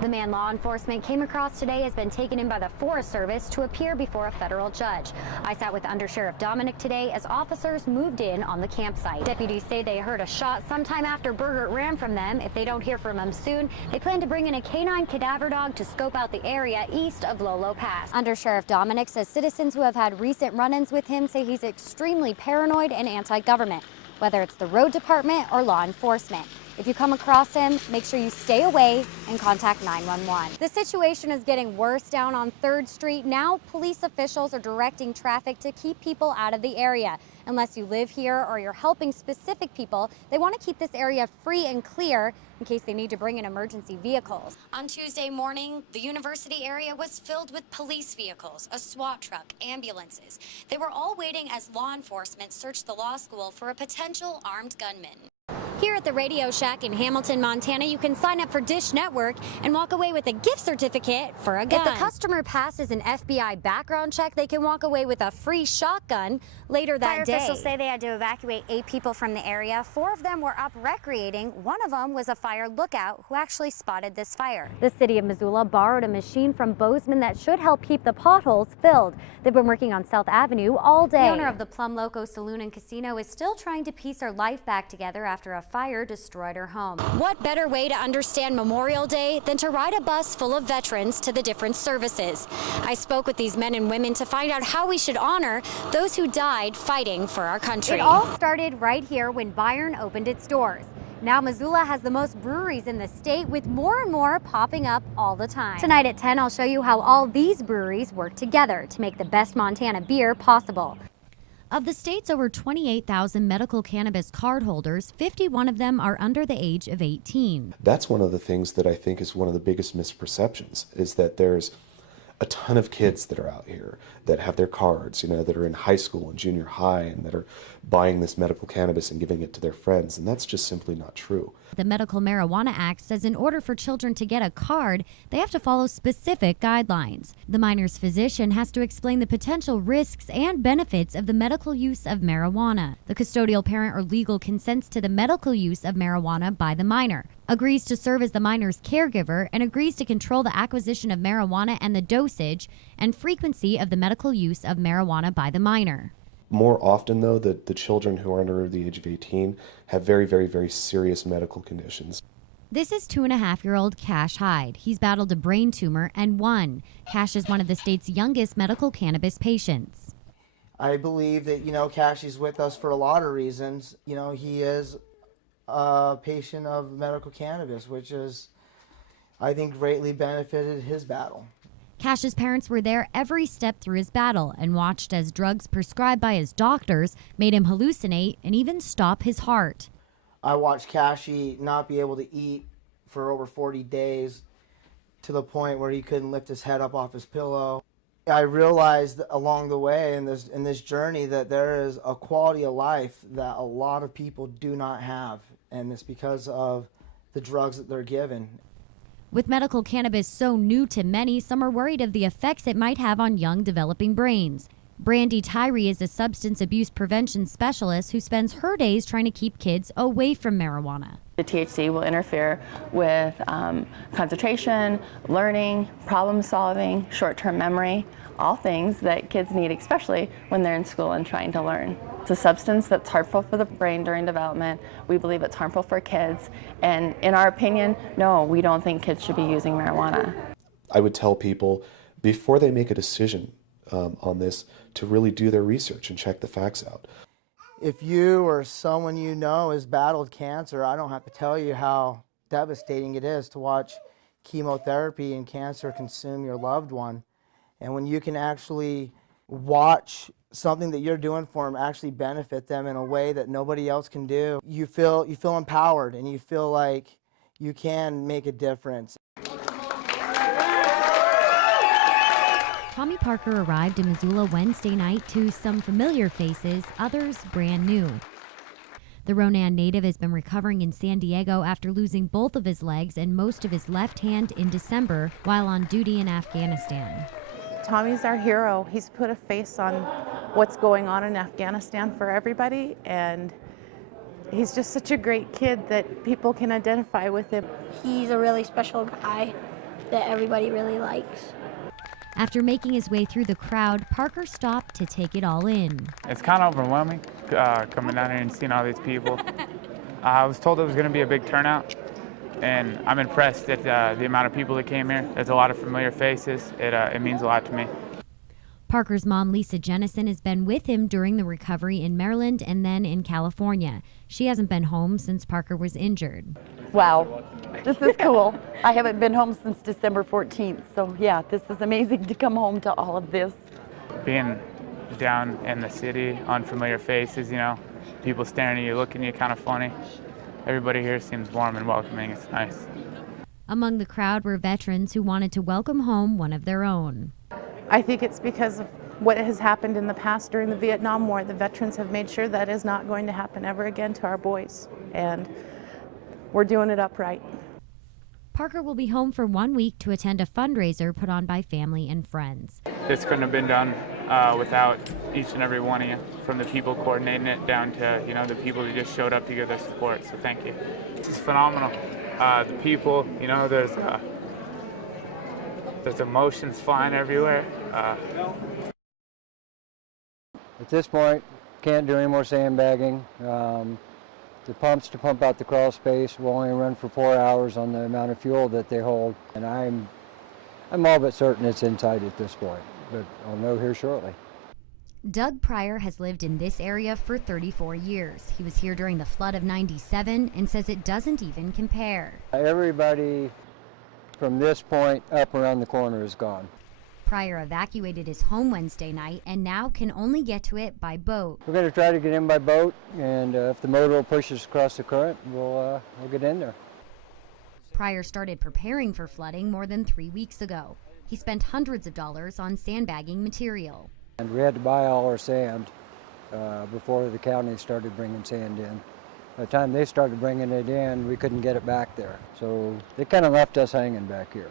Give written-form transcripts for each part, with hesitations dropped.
The man law enforcement came across today has been taken in by the Forest Service to appear before a federal judge. I sat with Under Sheriff Dominic today as officers moved in on the campsite. Deputies say they heard a shot sometime after Bergert ran from them. If they don't hear from him soon, they plan to bring in a canine cadaver dog to scope out the area east of Lolo Pass. Under Sheriff Dominic says citizens who have had recent run-ins with him say he's extremely paranoid and anti-government, whether it's the road department or law enforcement. If you come across him, make sure you stay away and contact 911. The situation is getting worse down on 3rd Street. Now police officials are directing traffic to keep people out of the area. Unless you live here or you're helping specific people, they want to keep this area free and clear in case they need to bring in emergency vehicles. On Tuesday morning, the university area was filled with police vehicles, a SWAT truck, ambulances. They were all waiting as law enforcement searched the law school for a potential armed gunman. Here at the Radio Shack in Hamilton, Montana, you can sign up for Dish Network and walk away with a gift certificate for a gun. If the customer passes an FBI background check, they can walk away with a free shotgun later that day. Fire officials say they had to evacuate 8 people from the area. 4 of them were up recreating. One of them was a fire lookout who actually spotted this fire. The city of Missoula borrowed a machine from Bozeman that should help keep the potholes filled. They've been working on South Avenue all day. The owner of the Plum Loco Saloon and Casino is still trying to piece her life back together after a fire destroyed her home. What better way to understand Memorial Day than to ride a bus full of veterans to the different services? I spoke with these men and women to find out how we should honor those who died fighting for our country. It all started right here when Byron opened its doors. Now Missoula has the most breweries in the state, with more and more popping up all the time. Tonight at 10, I'll show you how all these breweries work together to make the best Montana beer possible. Of the state's over 28,000 medical cannabis cardholders, 51 of them are under the age of 18. That's one of the things that I think is one of the biggest misperceptions, is that there's a ton of kids that are out here that have their cards, that are in high school and junior high and that are buying this medical cannabis and giving it to their friends, and that's just simply not true. The Medical Marijuana Act says in order for children to get a card, they have to follow specific guidelines. The minor's physician has to explain the potential risks and benefits of the medical use of marijuana. The custodial parent or legal consents to the medical use of marijuana by the minor, agrees to serve as the minor's caregiver, and agrees to control the acquisition of marijuana and the dosage and frequency of the medical use of marijuana by the minor. More often, though, the children who are under the age of 18 have very, very, very serious medical conditions. This is 2.5-year-old Cash Hyde. He's battled a brain tumor and won. Cash is one of the state's youngest medical cannabis patients. I believe that, Cash is with us for a lot of reasons. He is a patient of medical cannabis, which is, I think, greatly benefited his battle. Cash's parents were there every step through his battle and watched as drugs prescribed by his doctors made him hallucinate and even stop his heart. I watched Cashy not be able to eat for over 40 days to the point where he couldn't lift his head up off his pillow. I realized along the way in this journey that there is a quality of life that a lot of people do not have, and it's because of the drugs that they're given. With medical cannabis so new to many, some are worried of the effects it might have on young developing brains. Brandy Tyree is a substance abuse prevention specialist who spends her days trying to keep kids away from marijuana. The THC will interfere with concentration, learning, problem solving, short-term memory, all things that kids need, especially when they're in school and trying to learn. It's a substance that's harmful for the brain during development. We believe it's harmful for kids, and in our opinion, no, we don't think kids should be using marijuana. I would tell people before they make a decision on this to really do their research and check the facts out. If you or someone you know has battled cancer, I don't have to tell you how devastating it is to watch chemotherapy and cancer consume your loved one. And when you can actually watch something that you're doing for them actually benefit them in a way that nobody else can do, you feel empowered and you feel like you can make a difference. Tommy Parker arrived in Missoula Wednesday night to some familiar faces, others brand new. The Ronan native has been recovering in San Diego after losing both of his legs and most of his left hand in December while on duty in Afghanistan. Tommy's our hero. He's put a face on what's going on in Afghanistan for everybody, and he's just such a great kid that people can identify with him. He's a really special guy. that everybody really likes. After making his way through the crowd, Parker stopped to take it all in. It's kind of overwhelming coming down here and seeing all these people. I was told it was going to be a big turnout, and I'm impressed at the amount of people that came here. There's a lot of familiar faces. It means a lot to me. Parker's mom, Lisa Jennison, has been with him during the recovery in Maryland and then in California. She hasn't been home since Parker was injured. Wow, this is cool. I haven't been home since December 14th, so yeah, this is amazing to come home to all of this. Being down in the city, unfamiliar faces, you know, people staring at you, looking at you kind of funny. Everybody here seems warm and welcoming. It's nice. Among the crowd were veterans who wanted to welcome home one of their own. I think it's because of what has happened in the past during the Vietnam War. The veterans have made sure that is not going to happen ever again to our boys, and we're doing it upright. Parker will be home for 1 week to attend a fundraiser put on by family and friends. This couldn't have been done without each and every one of you, from the people coordinating it down to, you know, the people who just showed up to give their support. So thank you. This is phenomenal. The people, you know, there's emotions flying everywhere. At this point, can't do any more sandbagging. The pumps to pump out the crawl space will only run for 4 hours on the amount of fuel that they hold, and I'm all but certain it's in sight at this point, but I'll know here shortly. Doug Pryor has lived in this area for 34 years. He was here during the flood of '97 and says it doesn't even compare. Everybody from this point up around the corner is gone. Pryor evacuated his home Wednesday night and now can only get to it by boat. We're going to try to get in by boat, and if the motor will push us across the current, we'll get in there. Pryor started preparing for flooding more than 3 weeks ago. He spent hundreds of dollars on sandbagging material. And we had to buy all our sand before the county started bringing sand in. By the time they started bringing it in, we couldn't get it back there. So they kind of left us hanging back here.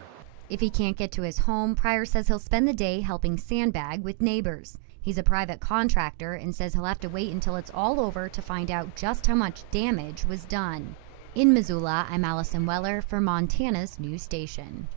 If he can't get to his home, Pryor says he'll spend the day helping sandbag with neighbors. He's a private contractor and says he'll have to wait until it's all over to find out just how much damage was done. In Missoula, I'm Allyson Weller for Montana's news station.